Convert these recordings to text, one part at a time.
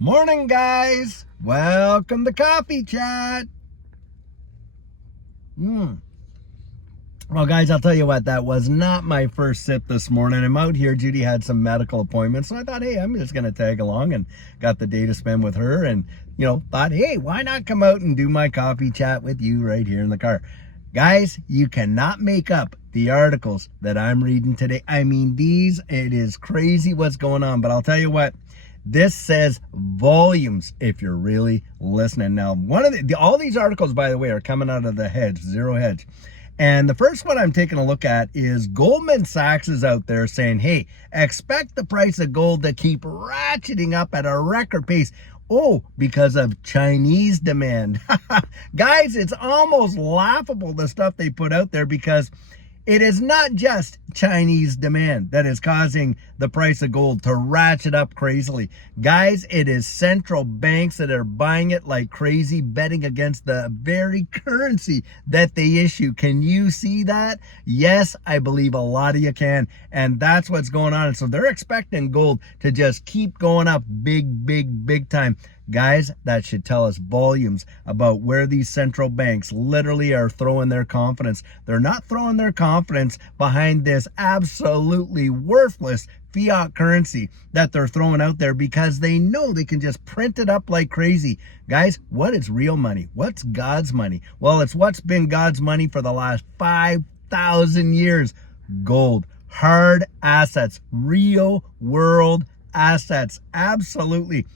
Morning, guys. Welcome to Coffee Chat. Well, guys, I'll tell you what, that was not my first sip this morning. I'm out here. Judy had some medical appointments, so I thought, hey, I'm just going to tag along, and got the day to spend with her, and, thought, hey, why not come out and do my coffee chat with you right here in the car? Guys, you cannot make up the articles that I'm reading today. I mean, it is crazy what's going on, but I'll tell you what, this says volumes if you're really listening. Now, all these articles, by the way, are coming out of the hedge, Zero Hedge. And the first one I'm taking a look at is Goldman Sachs is out there saying, hey, expect the price of gold to keep ratcheting up at a record pace. Oh, because of Chinese demand. Guys, it's almost laughable, the stuff they put out there, because it is not just Chinese demand that is causing the price of gold to ratchet up crazily. Guys, it is central banks that are buying it like crazy, betting against the very currency that they issue. Can you see that? Yes, I believe a lot of you can. And that's what's going on. And so they're expecting gold to just keep going up big time. Guys, that should tell us volumes about where these central banks literally are throwing their confidence. They're not throwing their confidence behind this absolutely worthless fiat currency that they're throwing out there, because they know they can just print it up like crazy. Guys, what is real money? What's God's money? Well, it's what's been God's money for the last 5,000 years. Gold, hard assets, real world assets. Absolutely.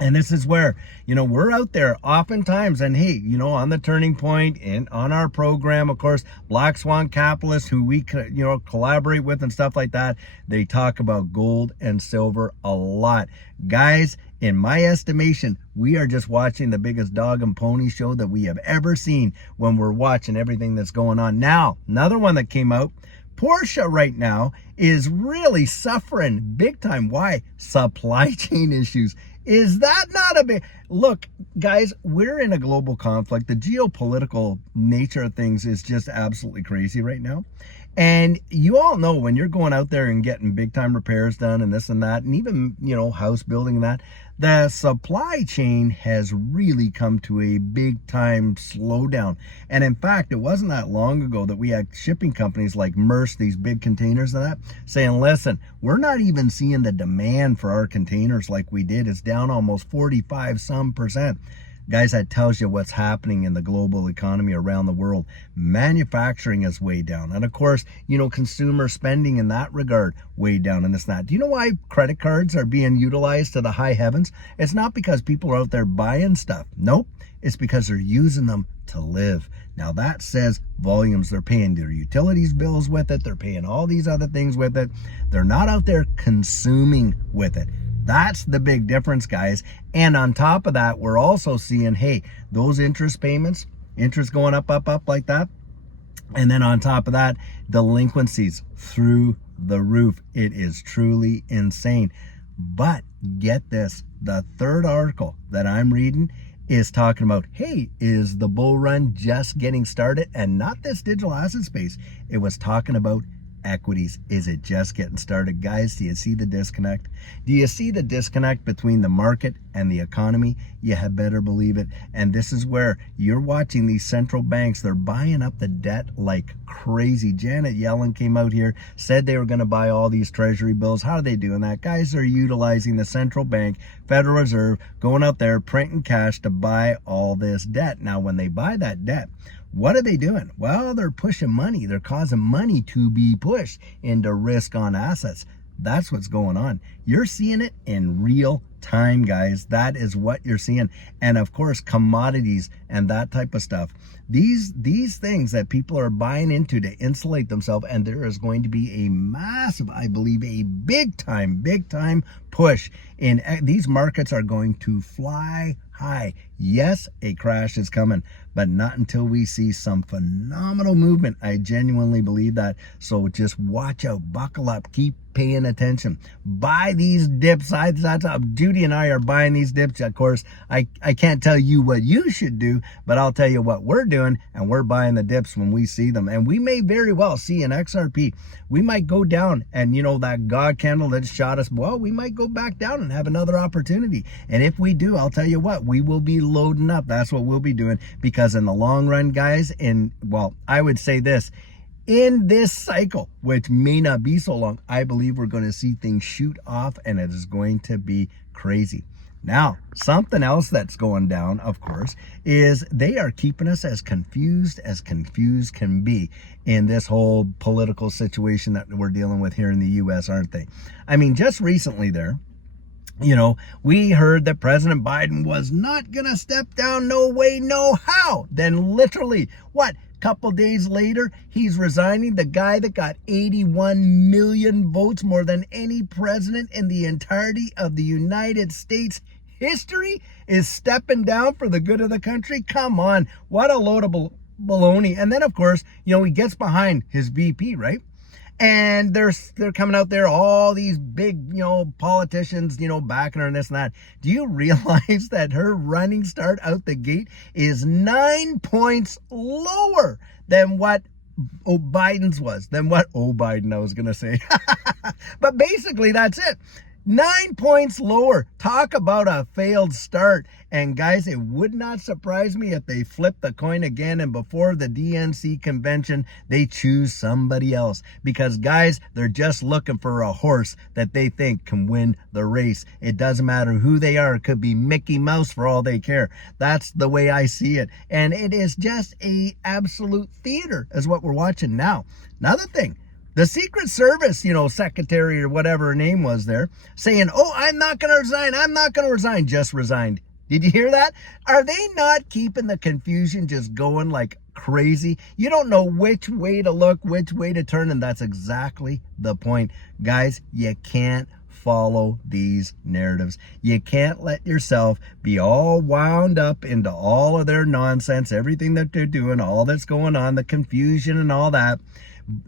And this is where, we're out there oftentimes, and hey, on the Turning Point and on our program, of course, Black Swan Capitalists, who we, collaborate with and stuff like that, they talk about gold and silver a lot. Guys, in my estimation, we are just watching the biggest dog and pony show that we have ever seen when we're watching everything that's going on. Now, another one that came out, Porsche right now is really suffering big time. Why? Supply chain issues. Is that not a big... Look, guys, we're in a global conflict. The geopolitical nature of things is just absolutely crazy right now. And you all know, when you're going out there and getting big time repairs done and this and that, and even, house building and that, the supply chain has really come to a big time slowdown. And in fact, it wasn't that long ago that we had shipping companies like Maersk, these big containers and that, saying, listen, we're not even seeing the demand for our containers like we did. It's down almost 45% Guys, that tells you what's happening in the global economy around the world. Manufacturing is way down. And of course, consumer spending in that regard, way down and this and that. Do you know why credit cards are being utilized to the high heavens? It's not because people are out there buying stuff. Nope. It's because they're using them to live. Now that says volumes. They're paying their utilities bills with it. They're paying all these other things with it. They're not out there consuming with it. That's the big difference, guys. And on top of that, we're also seeing, hey, those interest payments, interest going up like that. And then on top of that, delinquencies through the roof. It is truly insane. But get this, the third article that I'm reading is talking about, hey, is the bull run just getting started? And not this digital asset space. It was talking about equities. Is it just getting started? Guys, do you see the disconnect? Do you see the disconnect between the market and the economy? You had better believe it. And this is where you're watching these central banks. They're buying up the debt like crazy. Janet Yellen came out here, said they were going to buy all these treasury bills. How are they doing that? Guys, they're utilizing the central bank, Federal Reserve, going out there, printing cash to buy all this debt. Now, when they buy that debt, what are they doing? Well, they're pushing money. They're causing money to be pushed into risk on assets. That's what's going on. You're seeing it in real time, guys. That is what you're seeing. And of course, commodities and that type of stuff. These things that people are buying into to insulate themselves, and there is going to be a massive, I believe, a big time push in these markets are going to fly high. Yes, a crash is coming, but not until we see some phenomenal movement. I genuinely believe that. So just watch out, buckle up, keep paying attention. Buy these dips. Judy and I are buying these dips. Of course, I can't tell you what you should do, but I'll tell you what we're doing, and we're buying the dips when we see them. And we may very well see an XRP. We might go down, and that God candle that shot us, well, we might go back down and have another opportunity. And if we do, I'll tell you what, we will be loading up. That's what we'll be doing, because in the long run, guys, I would say this, in this cycle, which may not be so long, I believe we're going to see things shoot off, and it is going to be crazy. Now, something else that's going down, of course, is they are keeping us as confused can be in this whole political situation that we're dealing with here in the U.S., aren't they? I mean, just recently there, we heard that President Biden was not going to step down, no way, no how. Then literally, couple days later, he's resigning. The guy that got 81 million votes, more than any president in the entirety of the United States history, is stepping down for the good of the country. Come on, what a load of baloney. And then, of course, he gets behind his VP, right? And they're coming out there, all these big, politicians, backing her and this and that. Do you realize that her running start out the gate is 9 points lower than what Biden's was? Biden, I was going to say. But basically, that's it. 9 points lower. Talk about a failed start. And guys, it would not surprise me if they flip the coin again, and before the DNC convention, they choose somebody else. Because guys, they're just looking for a horse that they think can win the race. It doesn't matter who they are. It could be Mickey Mouse for all they care. That's the way I see it. And it is just a absolute theater is what we're watching now. Another thing, the Secret Service, secretary or whatever her name was there, saying, I'm not going to resign, just resigned. Did you hear that? Are they not keeping the confusion just going like crazy? You don't know which way to look, which way to turn, and that's exactly the point. Guys, you can't follow these narratives. You can't let yourself be all wound up into all of their nonsense, everything that they're doing, all that's going on, the confusion and all that.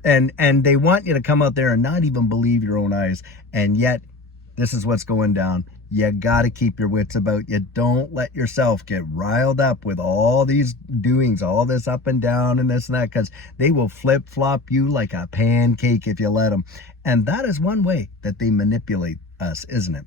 And they want you to come out there and not even believe your own eyes. And yet, this is what's going down. You got to keep your wits about you. Don't let yourself get riled up with all these doings, all this up and down and this and that, because they will flip-flop you like a pancake if you let them. And that is one way that they manipulate us, isn't it?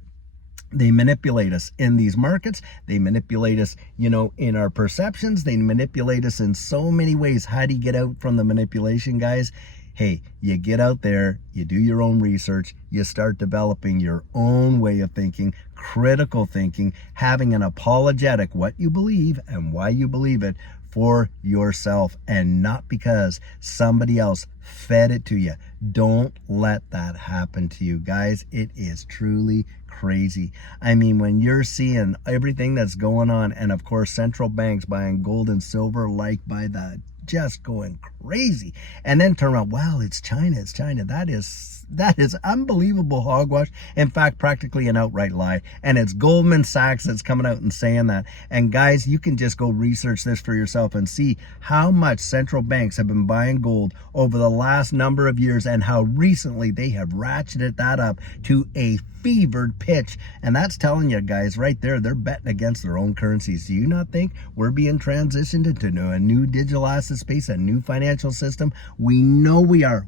They manipulate us in these markets. They manipulate us, in our perceptions. They manipulate us in so many ways. How do you get out from the manipulation, guys? Hey, you get out there, you do your own research, you start developing your own way of thinking, critical thinking, having an apologetic, what you believe and why you believe it, for yourself, and not because somebody else fed it to you. Don't let that happen to you, guys. It is truly crazy. I mean, when you're seeing everything that's going on, and of course central banks buying gold and silver like by the just going crazy, and then turn around, wow, it's China. That is unbelievable hogwash. In fact, practically an outright lie. And it's Goldman Sachs that's coming out and saying that. And guys, you can just go research this for yourself and see how much central banks have been buying gold over the last number of years, and how recently they have ratcheted that up to a fevered pitch. And that's telling you, guys, right there, they're betting against their own currencies. Do you not think we're being transitioned into a new digital asset space, a new financial system? We know we are.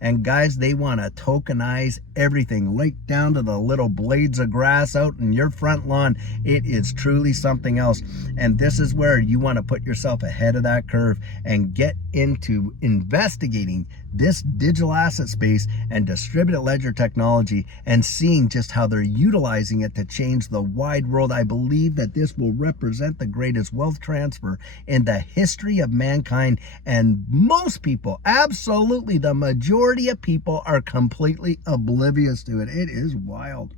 And guys, they want to tokenize everything, right down to the little blades of grass out in your front lawn. It is truly something else. And this is where you want to put yourself ahead of that curve and get into investigating this digital asset space and distributed ledger technology, and seeing just how they're utilizing it to change the wide world. I believe that this will represent the greatest wealth transfer in the history of mankind. And most people, absolutely the majority of people, are completely oblivious to it. It is wild.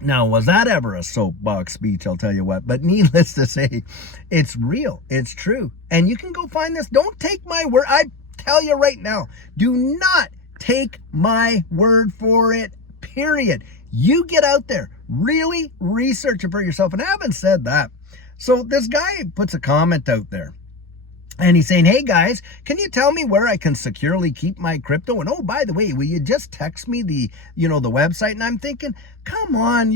Now, was that ever a soapbox speech? I'll tell you what. But needless to say, it's real. It's true. And you can go find this. Don't take my word. I tell you right now, do not take my word for it, period. You get out there, really research it for yourself. And I haven't said that. So this guy puts a comment out there. And he's saying, hey guys, can you tell me where I can securely keep my crypto? And oh, by the way, will you just text me the website? And I'm thinking, come on,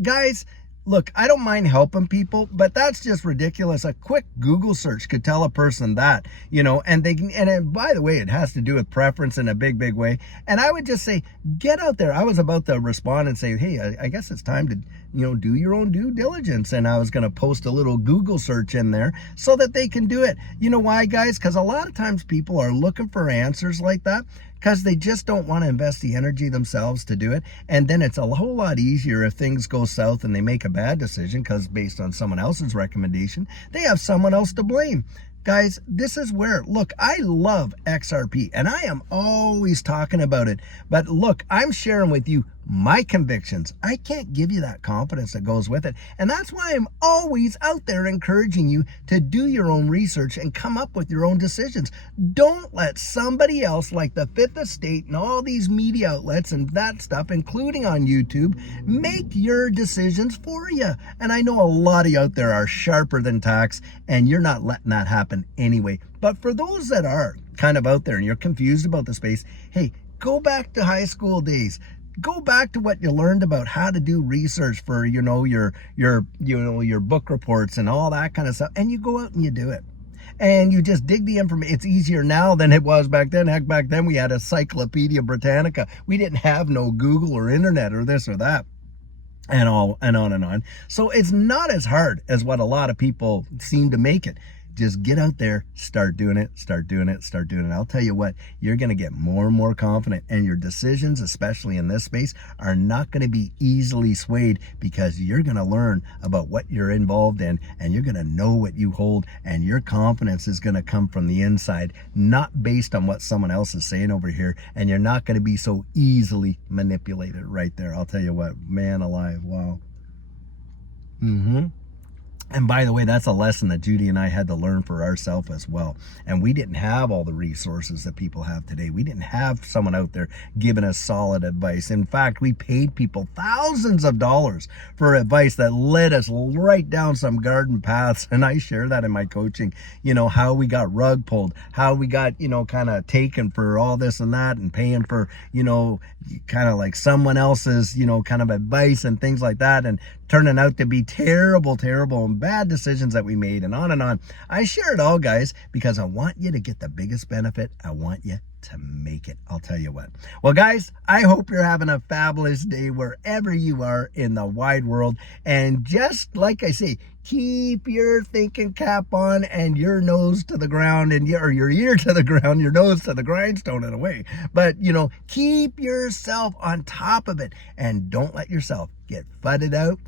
guys, look, I don't mind helping people, but that's just ridiculous. A quick Google search could tell a person that, and they can, and by the way, it has to do with preference in a big, big way. And I would just say, get out there. I was about to respond and say, hey, I guess it's time to, do your own due diligence. And I was going to post a little Google search in there so that they can do it. You know why, guys? Because a lot of times people are looking for answers like that because they just don't want to invest the energy themselves to do it. And then it's a whole lot easier if things go south and they make a bad decision because based on someone else's recommendation, they have someone else to blame. Guys, this is where, look, I love XRP and I am always talking about it. But look, I'm sharing with you my convictions. I can't give you that confidence that goes with it. And that's why I'm always out there encouraging you to do your own research and come up with your own decisions. Don't let somebody else like the Fifth Estate and all these media outlets and that stuff, including on YouTube, make your decisions for you. And I know a lot of you out there are sharper than tacks and you're not letting that happen anyway. But for those that are kind of out there and you're confused about the space, hey, go back to high school days. Go back to what you learned about how to do research for, your book reports and all that kind of stuff. And you go out and you do it. And you just dig the information. It's easier now than it was back then. Heck, back then we had Encyclopedia Britannica. We didn't have no Google or internet or this or that. And on and on. So it's not as hard as what a lot of people seem to make it. Just get out there, start doing it. I'll tell you what, you're going to get more and more confident, and your decisions, especially in this space, are not going to be easily swayed because you're going to learn about what you're involved in and you're going to know what you hold, and your confidence is going to come from the inside, not based on what someone else is saying over here, and you're not going to be so easily manipulated right there. I'll tell you what, man alive, wow. And by the way, that's a lesson that Judy and I had to learn for ourselves as well. And we didn't have all the resources that people have today. We didn't have someone out there giving us solid advice. In fact, we paid people thousands of dollars for advice that led us right down some garden paths. And I share that in my coaching, how we got rug pulled, how we got, kind of taken for all this and that and paying for, kind of like someone else's, kind of advice and things like that. And turning out to be terrible and bad decisions that we made and on and on. I share it all, guys, because I want you to get the biggest benefit. I want you to make it. I'll tell you what. Well, guys, I hope you're having a fabulous day wherever you are in the wide world. And just like I say, keep your thinking cap on and your nose to the ground and your ear to the ground, your nose to the grindstone in a way. But, keep yourself on top of it and don't let yourself get fudded out,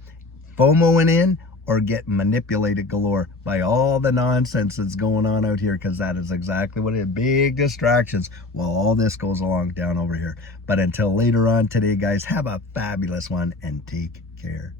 FOMOing in, or get manipulated galore by all the nonsense that's going on out here, because that is exactly what it is. Big distractions while all this goes along down over here. But until later on today, guys, have a fabulous one and take care.